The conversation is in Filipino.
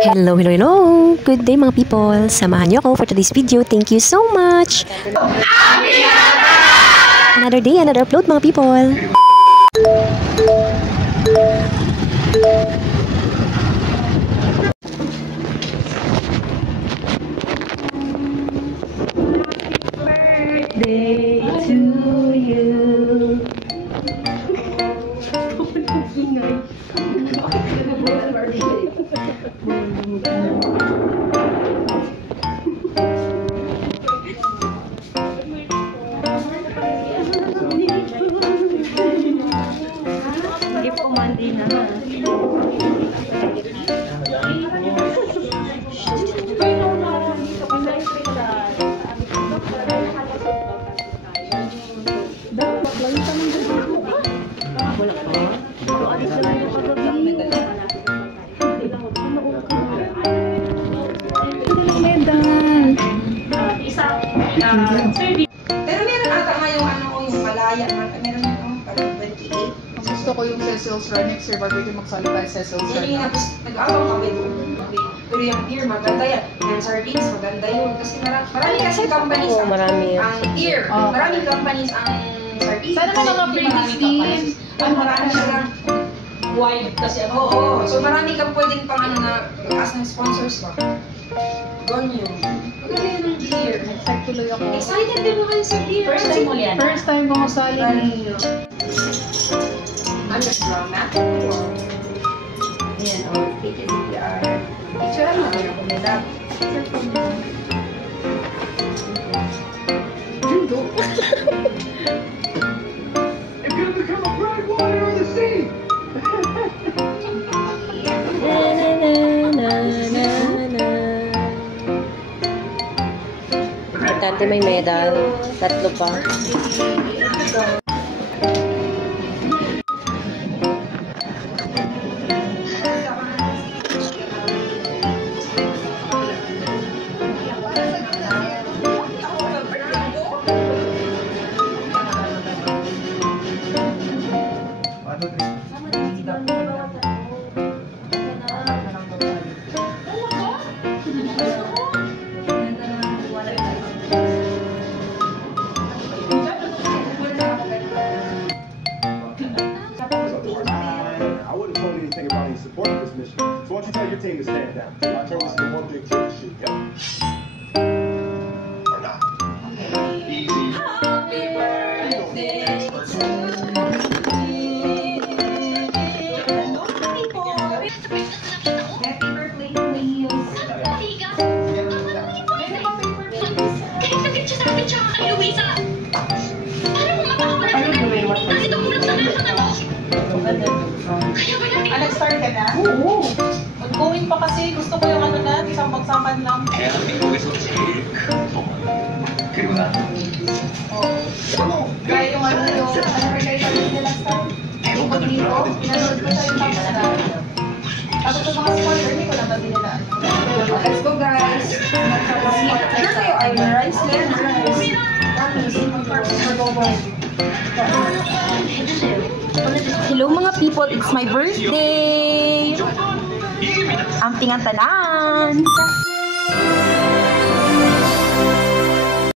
Hello, hello, hello! Good day mga people! Samahan niyo ako for today's video. Thank you so much! Another day, another upload mga people! Birthday to you! Gift ko Monday na. Pero meron ata nga yung yung malaya. Meron yung 28. Gusto ko yung Cecil's Run. Next year, bago ito magsali tayo Cecil's Yan Run. yung nag-aabang kami doon. Pero yung beer, maganda yan. Yung sardines, maganda yun. Kasi marami kasi companies Oo, marami yan. ang beer. Maraming companies ang sardines. Sana naman mga British team. Marami silang wide kasi. Oo. So marami kang pwedeng pang as ng sponsors mo. Gone yun. Maganda yun ng beer. Excited tuloy ako. Excited din mo kayo sa beer. First time mo yan. First time ko masali. Underground na? Ayan, oh. PTCPR. Picture lang naman ako nila. If you become a bright water on the sea. Importante may medal. Tatlo pa. I wouldn't told anything about any support for this mission. So why don't you tell your team to stand down? I told this is the one big trick shoot. Yep. Or not. Easy. Happy birthday to Nag-start ka na? Oo. Mag-going pa kasi. Gusto ko yung na, isang bagsakan lang. Kaya yung yung birthday party nila start. Yung dito, pinanood ko sa yung tapos na. Tapos sa mga spoiler, hindi ko naman din nila. Let's go guys! Ano kayo? Ay, rice lang, rice. Hello mga people, it's my birthday! Ang tingantanan!